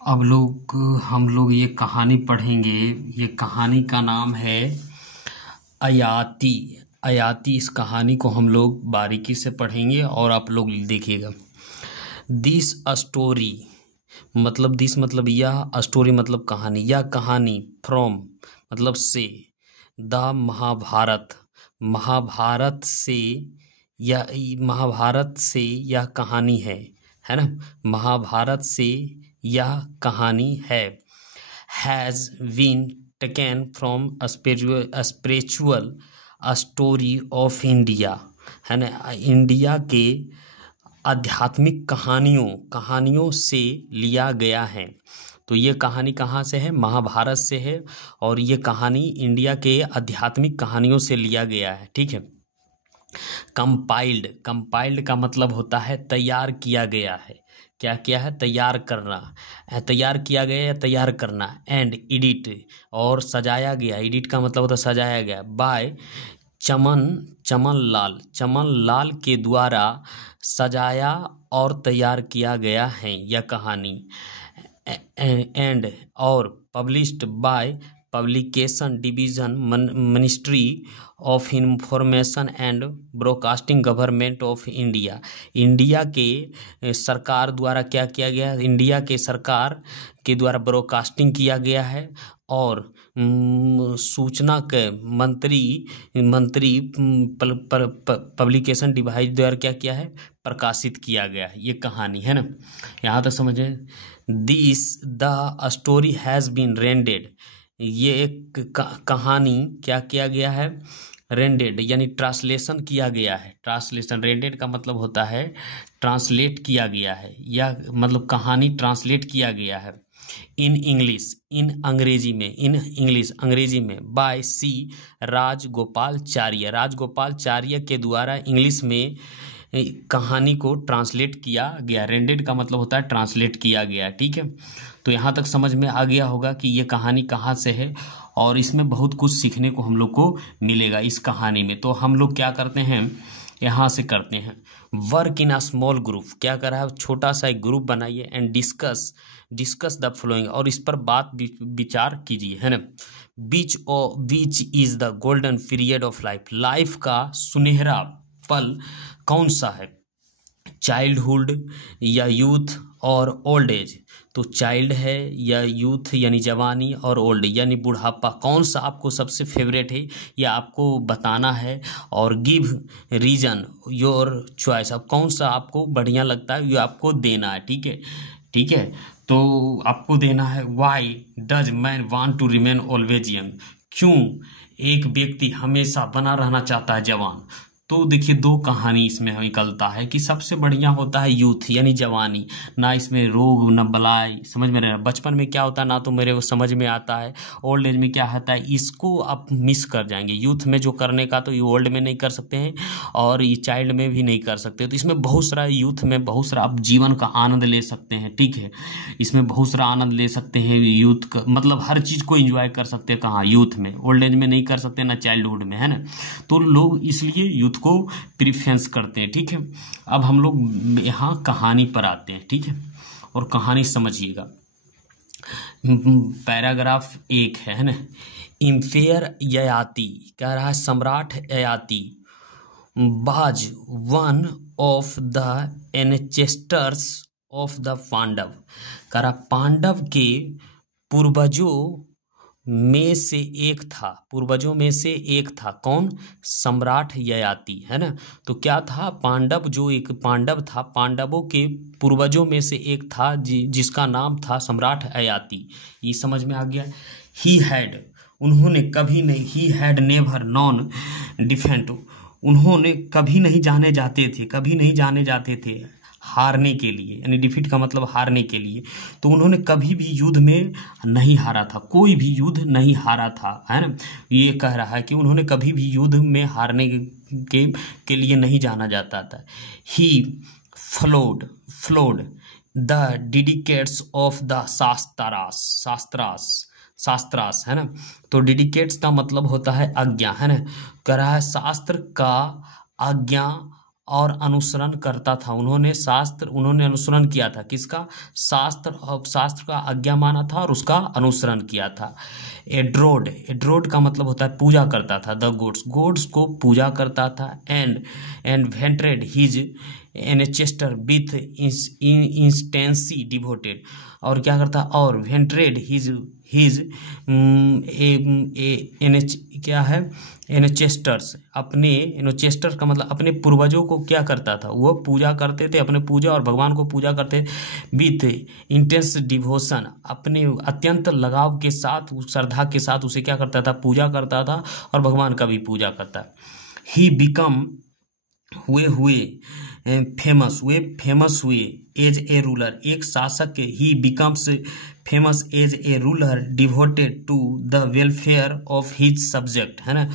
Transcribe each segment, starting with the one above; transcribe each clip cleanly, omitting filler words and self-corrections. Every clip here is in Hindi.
हम लोग ये कहानी पढ़ेंगे। ये कहानी का नाम है अयाती। अयाती, इस कहानी को हम लोग बारीकी से पढ़ेंगे और आप लोग देखिएगा। दिस स्टोरी मतलब दिस मतलब यह, स्टोरी मतलब कहानी, यह कहानी फ्रॉम मतलब से, द महाभारत महाभारत से, महाभारत से यह कहानी है ना। महाभारत से यह कहानी है। Has been taken from spiritual story of India, है ना। इंडिया के आध्यात्मिक कहानियों से लिया गया है। तो ये कहानी कहाँ से है? महाभारत से है। और ये कहानी इंडिया के आध्यात्मिक कहानियों से लिया गया है, ठीक है। कंपाइल्ड का मतलब होता है तैयार किया गया है। क्या किया है? तैयार करना, तैयार किया गया या तैयार करना। एंड एडिट, और सजाया गया। एडिट का मतलब होता है सजाया गया। बाय चमन लाल के द्वारा सजाया और तैयार किया गया है यह कहानी। एंड और published by publication division, ministry of information and broadcasting, government of India. India के सरकार द्वारा क्या किया गया? इंडिया के सरकार के द्वारा ब्रॉडकास्टिंग किया गया है। और सूचना के मंत्री पब्लिकेशन डिवाइस द्वारा क्या किया है? प्रकाशित किया गया है। ये कहानी है ना, यहाँ तक समझे। This the story has been rendered, ये एक कहानी क्या किया गया है? रेंडेड यानी ट्रांसलेशन किया गया है। ट्रांसलेशन, रेंडेड का मतलब होता है ट्रांसलेट किया गया है, या मतलब कहानी ट्रांसलेट किया गया है। इन इंग्लिश, अंग्रेजी में बाय सी राजगोपालचार्य के द्वारा इंग्लिश में कहानी को ट्रांसलेट किया गया। रेंडेड का मतलब होता है ट्रांसलेट किया गया, ठीक है। तो यहाँ तक समझ में आ गया होगा कि ये कहानी कहाँ से है, और इसमें बहुत कुछ सीखने को हम लोग को मिलेगा इस कहानी में। तो हम लोग क्या करते हैं, यहाँ से करते हैं work in a small group. क्या कर रहा है? छोटा सा एक ग्रुप बनाइए। एंड डिस्कस द फॉलोइंग, और इस पर बात विचार कीजिए, है ना। Which is the golden period of life का सुनहरा पल कौन सा है? चाइल्डहुड या यूथ और ओल्ड एज। तो चाइल्ड है या यूथ यानी जवानी, और ओल्ड यानी बुढ़ापा। कौन सा आपको सबसे फेवरेट है या आपको बताना है। और गिव रीजन योर चॉइस, अब कौन सा आपको बढ़िया लगता है ये आपको देना है, ठीक है। ठीक है, तो आपको देना है why does man want to remain always young, क्यों एक व्यक्ति हमेशा बना रहना चाहता है जवान। तो देखिए दो कहानी इसमें निकलता है कि सबसे बढ़िया होता है यूथ यानी जवानी, ना इसमें रोग न बलाई, समझ में नहीं। बचपन में क्या होता है ना तो मेरे वो समझ में आता है। ओल्ड एज में क्या होता है, इसको आप मिस कर जाएंगे। यूथ में जो करने का तो ये ओल्ड में नहीं कर सकते हैं, और ये चाइल्ड में भी नहीं कर सकते। तो इसमें बहुत सारा, यूथ में बहुत सारा आप जीवन का आनंद ले सकते हैं, ठीक है। इसमें बहुत सारा आनंद ले सकते हैं यूथ का, मतलब हर चीज़ को एंजॉय कर सकते हैं। कहाँ? यूथ में। ओल्ड एज में नहीं कर सकते ना चाइल्डहुड में, है ना। तो लोग इसलिए यूथ को प्रिफरेंस करते हैं, ठीक है। अब हम लोग यहाँ कहानी पर आते हैं, ठीक है, और कहानी समझिएगा। पैराग्राफ 1 है ना। इम्पेयर ययाति, कह रहा है सम्राट Yayati was one of the ancestors of the Pandava, कह रहा पांडव के पूर्वजों में से एक था। पूर्वजों में से एक था कौन? सम्राट ययाति, है ना। तो क्या था? पांडव, जो एक पांडव था, पांडवों के पूर्वजों में से एक था जिसका नाम था सम्राट ययाति। ये समझ में आ गया। ही हैड, उन्होंने कभी नहीं, he had never non defect, उन्होंने कभी नहीं जाने जाते थे हारने के लिए, यानी डिफीट का मतलब हारने के लिए। तो उन्होंने कभी भी युद्ध में नहीं हारा था, कोई भी युद्ध नहीं हारा था, है ना। ये कह रहा है कि उन्होंने कभी भी युद्ध में हारने के लिए नहीं जाना जाता था। ही flowed the डिडिकेट्स of the shastras, है ना। तो डिडिकेट्स का मतलब होता है आज्ञा, है ना। कह रहा है शास्त्र का आज्ञा और अनुसरण करता था। उन्होंने अनुसरण किया था किसका? शास्त्र, और शास्त्र का आज्ञा माना था और उसका अनुसरण किया था। एड्रोड का मतलब होता है पूजा करता था। द गोड्स को पूजा करता था। एंड वेंटरेड हिज एनेचेस्टर विथ इंस्टेंसी डिवोटेड, और क्या करता? और वेंटरेड हिज क्या है? एनोचेस्टर्स, अपने एनोचेस्टर का मतलब अपने पूर्वजों को क्या करता था? वो पूजा करते थे, अपने पूजा और भगवान को पूजा करते विथ इंटेंस डिवोशन, अपने अत्यंत लगाव के साथ, श्रद्धा के साथ उसे क्या करता था? पूजा करता था और भगवान का भी पूजा करता। ही बिकम फेमस हुए एज ए रूलर, एक शासक के। He becomes famous as a ruler devoted to the welfare of his subject, है ना।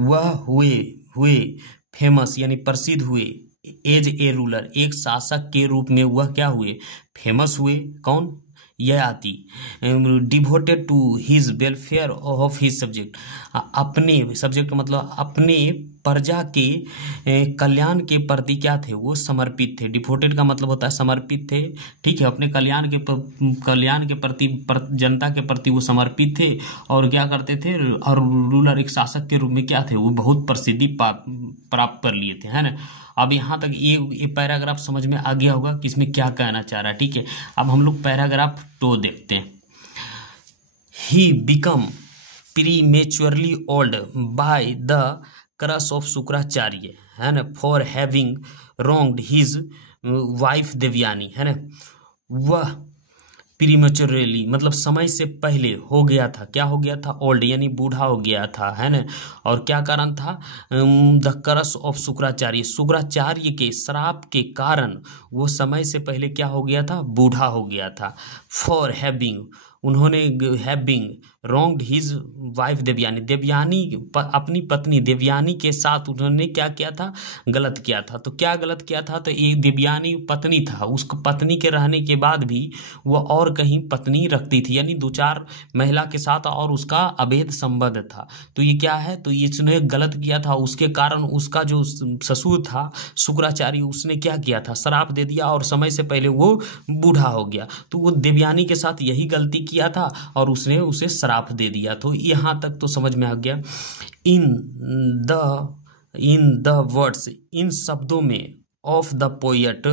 वह हुए फेमस यानी प्रसिद्ध हुए, एज ए रूलर एक शासक के रूप में वह क्या हुए? फेमस हुए। कौन? यह आती devoted to his welfare of his subject, अपने सब्जेक्ट का मतलब अपने प्रजा के कल्याण के प्रति क्या थे? वो समर्पित थे। डिवोटेड का मतलब होता है समर्पित थे, ठीक है। अपने कल्याण के प्रति जनता के प्रति वो समर्पित थे और क्या करते थे? और रूलर एक शासक के रूप में क्या थे? वो बहुत प्रसिद्धि प्राप्त कर लिए थे, है ना। अब यहाँ तक ये पैराग्राफ समझ में आ गया होगा कि इसमें क्या कहना चाह रहा है, ठीक है। अब हम लोग पैराग्राफ 2 देखते हैं। He become prematurely old by the crush of Shukracharya, है ना, for having wronged his wife Devyani, है ना। वह प्रीमेच्योरली मतलब समय से पहले हो गया था। क्या हो गया था? ओल्ड यानी बूढ़ा हो गया था, है ना। और क्या कारण था? द क्रश ऑफ शुक्राचार्य के श्राप के कारण वो समय से पहले क्या हो गया था? बूढ़ा हो गया था। फॉर हैविंग, उन्होंने having wronged his wife Devyani अपनी पत्नी देवयानी के साथ उन्होंने क्या किया था? गलत किया था। तो क्या गलत किया था? तो एक देवयानी पत्नी था, उसको पत्नी के रहने के बाद भी वह और कहीं पत्नी रखती थी, यानी 2-4 महिला के साथ और उसका अवैध संबंध था। तो ये क्या है? तो इसने गलत किया था, उसके कारण उसका जो ससुर था शुक्राचार्य, उसने क्या किया था? श्राप दे दिया और समय से पहले वो बूढ़ा हो गया। तो वो देवयानी के साथ यही गलती किया था और उसने उसे श्राप दे दिया। तो यहाँ तक तो समझ में आ गया। इन द वर्ड्स, इन शब्दों में, of the poet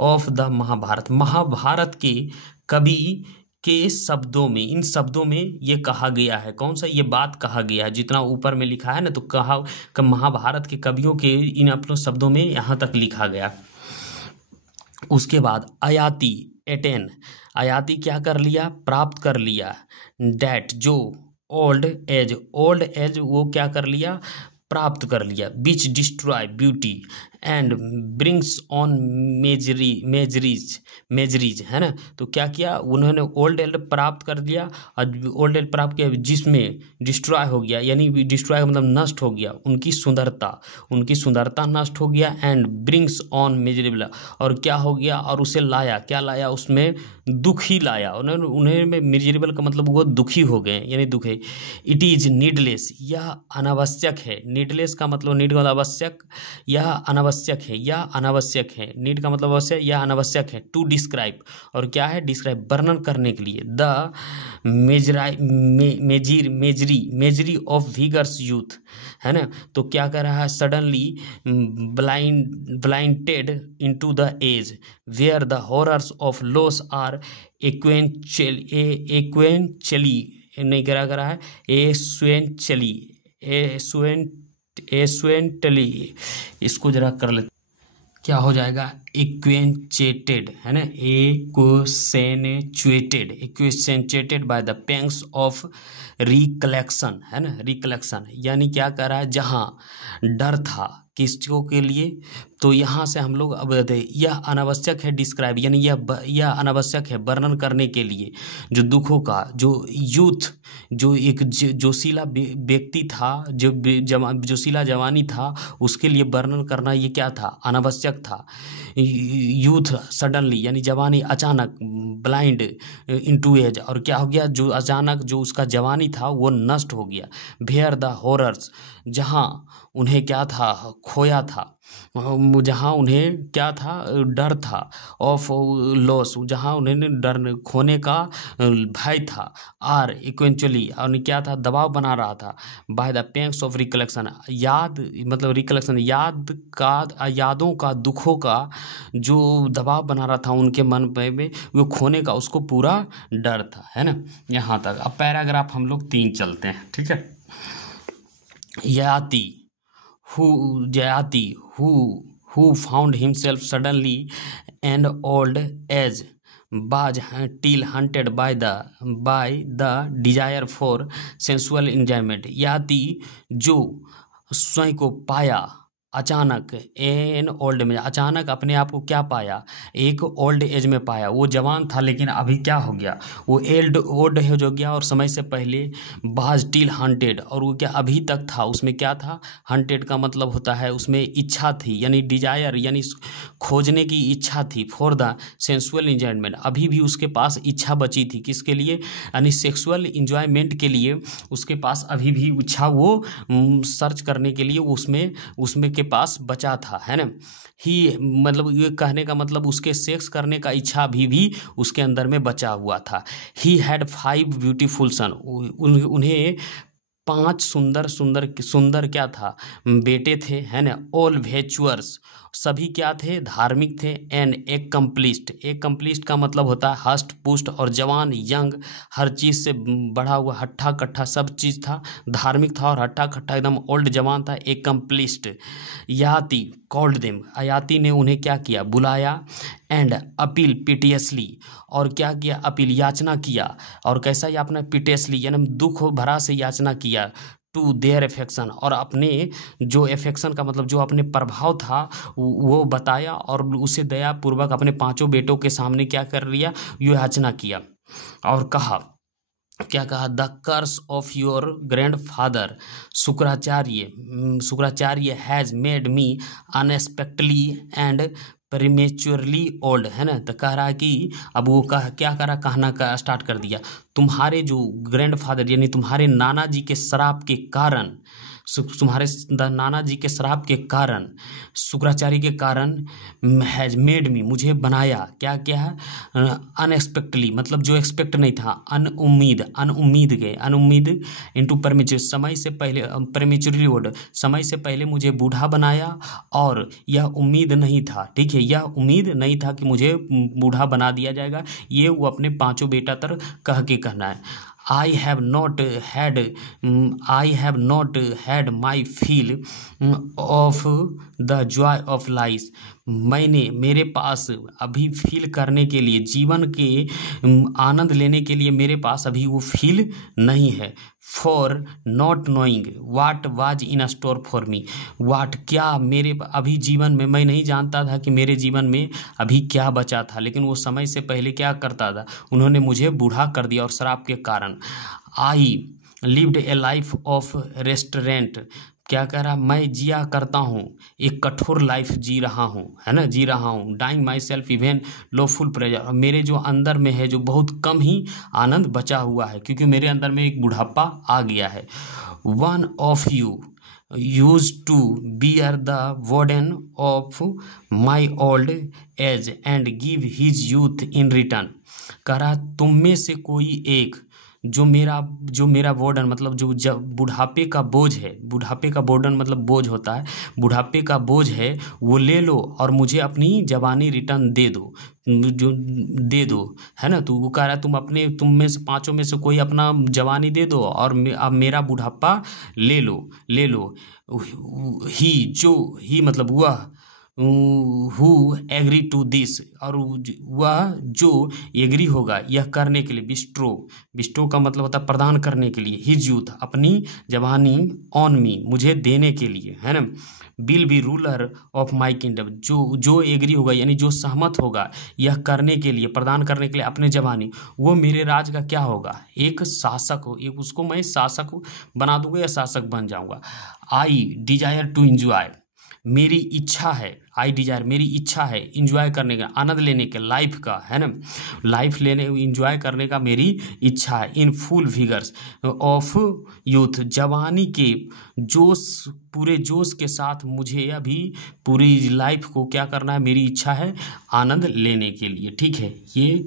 of the Mahabharata के कवि के शब्दों में, इन शब्दों में ये कहा गया है। कौन सा? ये बात कहा गया है, जितना ऊपर में लिखा है ना, तो कहा महाभारत के कवियों के इन अपने शब्दों में यहाँ तक लिखा गया। उसके बाद आयाती क्या कर लिया? प्राप्त कर लिया। डैट जो ओल्ड एज वो क्या कर लिया? प्राप्त कर लिया। Which destroy beauty and brings on miseries, है ना। तो क्या किया उन्होंने? ओल्ड एज प्राप्त कर दिया, और ओल्ड एज प्राप्त किया जिसमें डिस्ट्रॉय हो गया, यानी डिस्ट्रॉय मतलब नष्ट हो गया, उनकी सुंदरता नष्ट हो गया। एंड ब्रिंग्स ऑन मेजरेबल, और क्या हो गया? और उसे लाया, क्या लाया? उसमें दुख ही लाया। उन्हें मिजरेबल का मतलब वो दुखी हो गए, यानी दुख है। इट इज नीडलेस, यह अनावश्यक है। नीडलेस का मतलब नीड का आवश्यक, यह अनावश्यक है, यह अनावश्यक है। नीड का मतलब आवश्यक, यह अनावश्यक है। टू डिस्क्राइब, और क्या है? डिस्क्राइब, वर्णन करने के लिए। The misery of vigorous youth, है ना। तो क्या कर रहा है? Suddenly blinded into the age where the horrors of loss are actually नहीं करा है एस्वेंटली, इसको जरा कर ले, क्या हो जाएगा? एक्वेंचेटेड, है ना, acquainted by the pangs of recollection, है ना, रिकलेक्शन। यानी क्या कर रहा है? जहाँ डर था किसको के लिए, तो यहाँ से हम लोग अब यह अनावश्यक है डिस्क्राइब, यानी यह अनावश्यक है वर्णन करने के लिए, जो दुखों का, जो यूथ, जो एक जोशीला व्यक्ति था, जो जोशीला जवानी था, उसके लिए वर्णन करना ये क्या था? अनावश्यक था। यूथ सडनली यानी जवानी अचानक, ब्लाइंड इनटू एज, और क्या हो गया? जो अचानक जो उसका जवानी था वो नष्ट हो गया। वेयर द हॉरर्स, जहाँ उन्हें क्या था? खोया था। जहाँ उन्हें क्या था, डर था, ऑफ लॉस, जहाँ उन्हें डर खोने का भय था, आर इक्वेंचुअली, और क्या था, दबाव बना रहा था, बाय द पेंग्स ऑफ रिकलेक्शन, याद मतलब रिकलेक्शन, यादों का, दुखों का जो दबाव बना रहा था उनके मन में वो खोने का, उसको पूरा डर था, है ना। यहाँ तक। अब पैराग्राफ हम लोग 3 चलते हैं, ठीक है। Jayati, who found himself suddenly and old age, was till hunted by the desire for sensual enjoyment. याति जो स्वयं को पाया अचानक, एन ओल्ड में, अचानक अपने आप को क्या पाया, एक ओल्ड एज में पाया। वो जवान था लेकिन अभी क्या हो गया, वो ओल्ड एज हो गया, और समय से पहले बाज टिल हंटेड, और वो क्या अभी तक था, उसमें क्या था, हंटेड का मतलब होता है उसमें इच्छा थी, यानी डिजायर, यानी खोजने की इच्छा थी, फॉर द सेंसुअल इंजॉयमेंट, अभी भी उसके पास इच्छा बची थी, किसके लिए, यानी सेक्सुअल इंजॉयमेंट के लिए उसके पास अभी भी इच्छा, वो सर्च करने के लिए उसमें के पास बचा था, है ना। ही मतलब ये कहने का मतलब उसके सेक्स करने का इच्छा अभी भी उसके अंदर में बचा हुआ था। ही हैड 5 ब्यूटीफुल सन, उन्हें 5 सुंदर क्या था, बेटे थे, है ना। ऑल वेचुअर्स, सभी क्या थे, धार्मिक थे। एंड एकम्प्लिस्ड का मतलब होता है हष्ट पुष्ट और जवान, यंग, हर चीज़ से बढ़ा हुआ, हट्ठा कट्ठा सब चीज़ था, धार्मिक था और हट्ठा कट्ठा एकदम ओल्ड जवान था, एकम्प्लिस्ड। याति कॉल्ड देम, याति ने उन्हें क्या किया, बुलाया। एंड अपील पिटियसली, और क्या किया, अपील याचना किया, और कैसा याचना, पिटियसली यानी दुख भरा से याचना किया, टू देयर एफेक्शन, और अपने जो एफेक्शन का मतलब जो अपने प्रभाव था वो बताया, और उसे दयापूर्वक अपने 5 बेटों के सामने क्या कर लिया, ये याचना किया, और कहा, क्या कहा, the curse of your grandfather Shukracharya has made me unexpectedly and prematurely old, है ना। तो कह रहा है कि अब वो क्या करा, कहना का स्टार्ट कर दिया, तुम्हारे जो ग्रैंड फादर यानी तुम्हारे नाना जी के श्राप के कारण, तुम्हारे नाना जी के श्राप के कारण, शुक्राचार्य के कारण, हैज मेड मी, मुझे बनाया, क्या क्या है, अनएक्सपेक्टली मतलब जो एक्सपेक्ट नहीं था, अनउम्मीद इंटू परमेचुर, समय से पहले, प्रेमेचुरली ओल्ड, समय से पहले मुझे बूढ़ा बनाया, और यह उम्मीद नहीं था, ठीक है, यह उम्मीद नहीं था कि मुझे बूढ़ा बना दिया जाएगा। ये वो अपने 5 बेटा तर कह के कहना है। I have not had my fill of the joy of life. मेरे पास अभी फील करने के लिए, जीवन के आनंद लेने के लिए मेरे पास अभी वो फील नहीं है। For not knowing what was in store for me, what क्या मेरे अभी जीवन में, मैं नहीं जानता था कि मेरे जीवन में अभी क्या बचा था, लेकिन वो समय से पहले क्या करता था, उन्होंने मुझे बूढ़ा कर दिया, और श्राप के कारण। I lived A life of restaurant, क्या कह रहा, मैं जिया करता हूँ, एक कठोर लाइफ जी रहा हूँ, है ना, जी रहा हूँ। Dying myself even lawful pleasure, मेरे जो अंदर में है जो बहुत कम ही आनंद बचा हुआ है, क्योंकि मेरे अंदर में एक बुढ़ापा आ गया है। One of you used to bear the burden of my old age and give his youth in return, कह रहा तुम में से कोई एक जो मेरा बर्डन मतलब जो बुढ़ापे का बोझ है, बुढ़ापे का बर्डन मतलब बोझ होता है, बुढ़ापे का बोझ है वो ले लो और मुझे अपनी जवानी रिटर्न दे दो, है ना। तो वो कह रहा है तुम में से 5 में से कोई अपना जवानी दे दो और अब मेरा बुढ़ापा ले लो। ही मतलब वह हु एग्री टू दिस, और वह जो एग्री होगा यह करने के लिए, बिस्ट्रो का मतलब होता है प्रदान करने के लिए, हिज यूथ अपनी जवानी, ऑन मी मुझे देने के लिए, है ना। Will be ruler of my kingdom, जो एग्री होगा यानी जो सहमत होगा यह करने के लिए, प्रदान करने के लिए अपने जवानी, वो मेरे राज का क्या होगा, एक शासक हो, एक उसको मैं शासक बना दूंगा या शासक बन जाऊंगा। आई डिजायर टू इंजॉय, मेरी इच्छा है, आई डिजायर मेरी इच्छा है, इंजॉय करने का, आनंद लेने के, लाइफ का, है ना, लाइफ लेने इंजॉय करने का मेरी इच्छा है। इन फुल विगर्स ऑफ यूथ, जवानी के जोश, पूरे जोश के साथ मुझे अभी पूरी लाइफ को क्या करना है, मेरी इच्छा है आनंद लेने के लिए। ठीक है, ये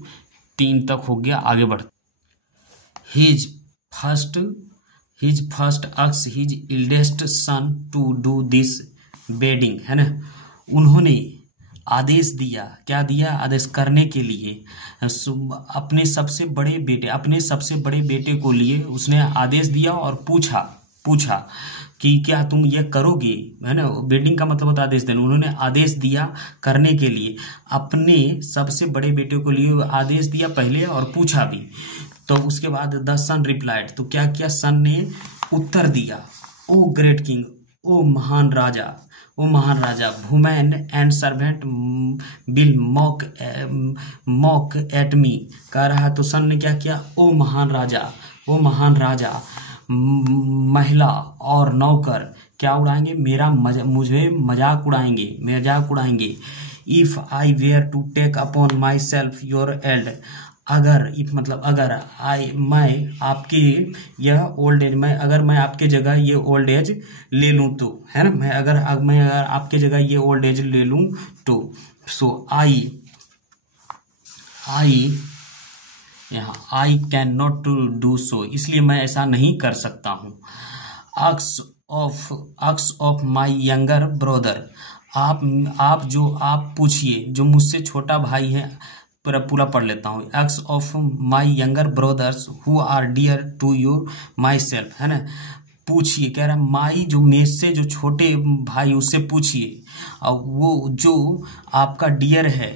3 तक हो गया। आगे बढ़, his first asked his eldest son to do this bedding, है ना, उन्होंने आदेश दिया, क्या दिया, आदेश करने के लिए अपने सबसे बड़े बेटे को लिए उसने आदेश दिया और पूछा कि क्या तुम ये करोगे, है ना, बेडिंग का मतलब होता है आदेश देना। उन्होंने आदेश दिया करने के लिए, अपने सबसे बड़े बेटे को लिए आदेश दिया पहले और पूछा भी। तो उसके बाद द सन रिप्लाइड, तो क्या किया, सन ने उत्तर दिया, ओ ग्रेट किंग, ओ महान राजा, women and servant will mock at me, कह रहा है। तो सन ने क्या किया, ओ महान राजा, महिला और नौकर क्या उड़ाएंगे, मुझे मजाक उड़ाएंगे। If I were to take upon myself your eld, अगर मैं आपके यह ओल्ड एज, अगर मैं आपके जगह ये ओल्ड एज ले लूँ तो, है ना, मैं अगर आपके जगह ये ओल्ड एज ले लूँ तो, so I can not to do so, इसलिए मैं ऐसा नहीं कर सकता हूँ। Ask of my younger brother, आप पूछिए, जो मुझसे छोटा भाई है, पूरा पढ़ लेता हूँ। एक्स of my younger brothers who are dear to you myself, है ना, पूछिए, कह रहा माई जो मेरे से जो छोटे भाई उससे पूछिए, और वो जो आपका डियर है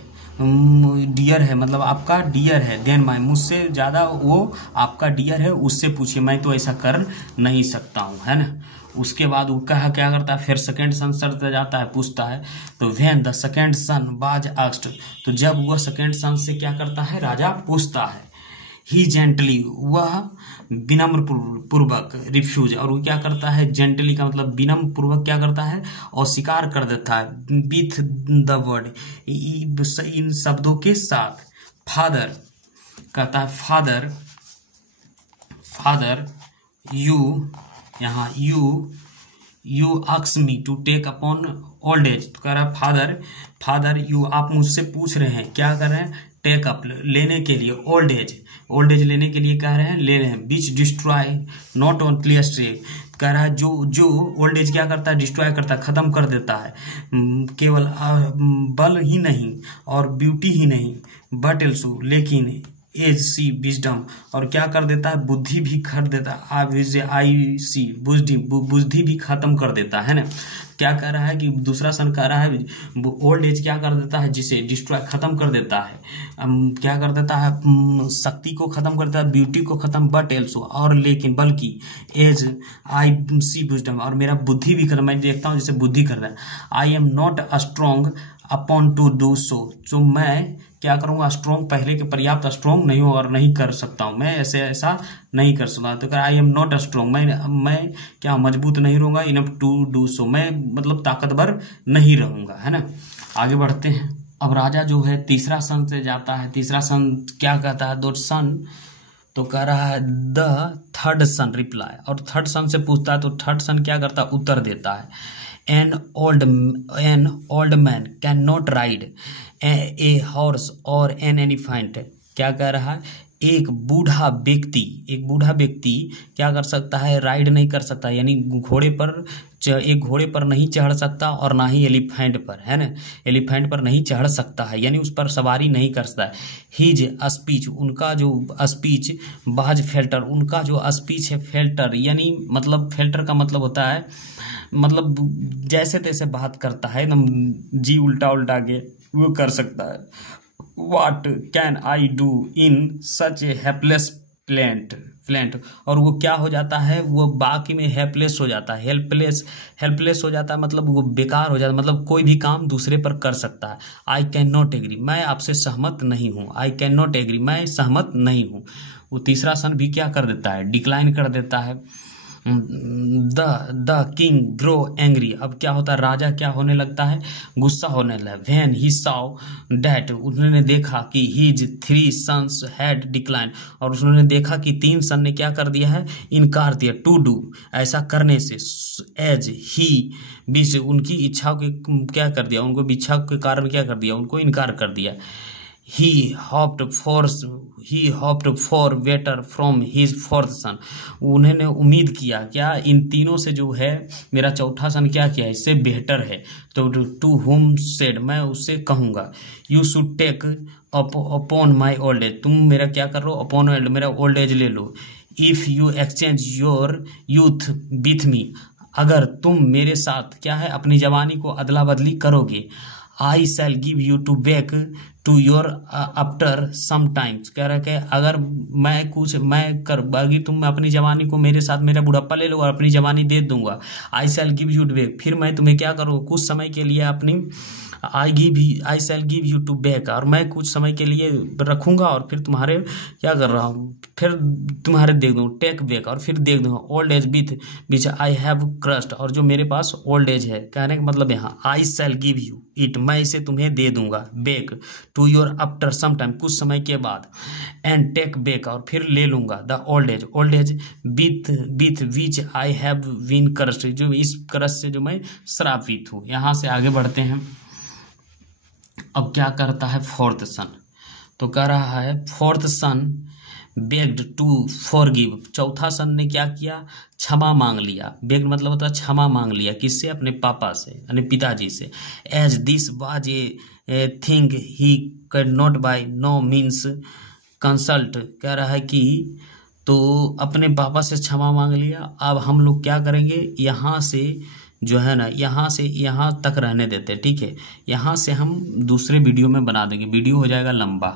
मतलब आपका डियर है, देन माई, मुझसे ज़्यादा वो आपका डियर है, उससे पूछिए, मैं तो ऐसा कर नहीं सकता हूँ, है ना। उसके बाद वो क्या करता है, फिर सेकेंड सन सर जाता है, पूछता है। तो when the second sun was asked, तो जब वह सेकेंड सन से क्या करता है, राजा पूछता है, ही जेंटली, वह विनम्र पूर्वक, रिफ्यूज, और वो क्या करता है, जेंटली का मतलब विनम्र पूर्वक क्या करता है, और स्वीकार कर देता है, विथ द वर्ड, इन शब्दों के साथ। फादर कहता है, father you ask me to take upon old age, तो कह रहा है फादर यू, आप मुझसे पूछ रहे हैं, क्या कर रहे हैं, टेक अप, लेने के लिए, ओल्ड एज लेने के लिए कह रहे हैं, ले रहे हैं। बीच डिस्ट्रॉय नॉट ओनली स्ट्रे, कह रहा है जो ओल्ड एज क्या करता है, डिस्ट्रॉय करता है, खत्म कर देता है, केवल बल ही नहीं और ब्यूटी ही नहीं, बट एल्सो, लेकिन एज सी विजडम, और क्या कर देता है, बुद्धि भी खर देता है, आई सी बुद्धि भी खत्म कर देता है ना। क्या कह रहा है कि दूसरा सन कह रहा है ओल्ड एज क्या कर देता है, जिसे डिस्ट्रॉय खत्म कर देता है, क्या कर देता है, शक्ति को खत्म कर देता है, ब्यूटी को खत्म, बट एल्सो, और लेकिन, बल्कि, एज आई सी विजडम, और मेरा बुद्धि भी खत्म, मैं देखता हूँ जैसे बुद्धि कर रहा है। I am not strong upon two do सो, जो मैं क्या करूंगा, स्ट्रॉन्ग पहले के पर्याप्त स्ट्रॉन्ग नहीं हो और नहीं कर सकता हूं, मैं ऐसा नहीं कर सकता। तो आई एम नॉट स्ट्रॉन्ग, मैं क्या मजबूत नहीं रहूंगा, इनफ टू डू सो, मैं मतलब ताकतवर नहीं रहूंगा, है ना। आगे बढ़ते हैं। अब राजा जो है तीसरा सन से जाता है। तीसरा सन क्या कहता है, दो सन, तो कह रहा है द थर्ड सन रिप्लाई, और थर्ड सन से पूछता है, तो थर्ड सन क्या करता है, उत्तर देता है। An old man can not ride a horse और एन एलिफेंट, क्या कह रहा है, एक बूढ़ा व्यक्ति क्या कर सकता है, राइड नहीं कर सकता, यानी एक घोड़े पर नहीं चढ़ सकता, और ना ही एलिफेंट पर, है ना, एलिफेंट पर नहीं चढ़ सकता है, यानी उस पर सवारी नहीं कर सकता है। हिज स्पीच, उनका जो स्पीच, बाज फेल्टर, उनका जो स्पीच है, फेल्टर यानी मतलब, फेल्टर का मतलब होता है मतलब जैसे तैसे बात करता है, एकदम जी उल्टा के वो कर सकता है। What can I do in such a helpless plant, और वो क्या हो जाता है, वो बाकी में हेल्पलेस हो जाता है, हेल्पलेस हो जाता है, मतलब वो बेकार हो जाता है, मतलब कोई भी काम दूसरे पर कर सकता है। आई कैन नॉट एग्री, मैं आपसे सहमत नहीं हूँ, आई कैन नॉट एग्री, मैं सहमत नहीं हूँ। वो तीसरा सन भी क्या कर देता है, डिक्लाइन कर देता है। The king grow angry. अब क्या होता है, राजा क्या होने लगता है, गुस्सा होने लगा। व्हेन ही सॉ डैट, उन्होंने देखा कि हीज 3 सन्स हैड डिक्लाइन, और उन्होंने देखा कि 3 सन ने क्या कर दिया है, इनकार दिया, टू डू, ऐसा करने से, एज ही विश, उनकी इच्छा के क्या कर दिया, उनको इच्छा के कारण क्या कर दिया, उनको इनकार कर दिया। He hoped for better from his fourth son, उन्होंने उम्मीद किया क्या, इन तीनों से जो है मेरा चौथा सन क्या किया, इससे बेहतर है। तो टू whom said, मैं उससे कहूँगा, you should take upon my old age, तुम मेरा क्या कर लो, upon मेरा ओल्ड एज ले लो। if you exchange your youth with me, अगर तुम मेरे साथ क्या है अपनी जवानी को अदला बदली करोगे। I shall give you to back to your after some times, कह रहा है कि अगर मैं कर बागी तुम अपनी जवानी को मेरे साथ मेरा बुढ़ापा ले लो और अपनी जवानी दे दूंगा। I shall give you to back, फिर मैं तुम्हें क्या करूँ, कुछ समय के लिए अपनी I shall give you to back, और मैं कुछ समय के लिए रखूंगा और फिर तुम्हारे क्या कर रहा हूँ, फिर तुम्हारे देख दूँ, टेक बैक, और फिर देख दूँगा old age with which I have crust, और जो मेरे पास ओल्ड एज है, कहने का मतलब यहाँ I shall give you it, मैं इसे तुम्हें दे दूंगा, back to your after some time, कुछ समय के बाद, एंड टेक बैक, और फिर ले लूंगा the old age with which I have been cursed, जो इस क्रस्ट से जो मैं श्रापित हूँ। यहाँ से आगे बढ़ते हैं। अब क्या करता है फोर्थ सन, तो कह रहा है fourth son begged to forgive, चौथा सन ने क्या किया, क्षमा मांग लिया। बेग्ड मतलब होता है क्षमा मांग लिया, किससे, अपने पापा से, यानी पिताजी से। As this was a thing he had not by no means consult, कह रहा है कि तो अपने पापा से क्षमा मांग लिया। अब हम लोग क्या करेंगे, यहाँ से जो है ना, यहाँ से यहाँ तक रहने देते हैं, ठीक है। यहाँ से हम दूसरे वीडियो में बना देंगे, वीडियो हो जाएगा लंबा।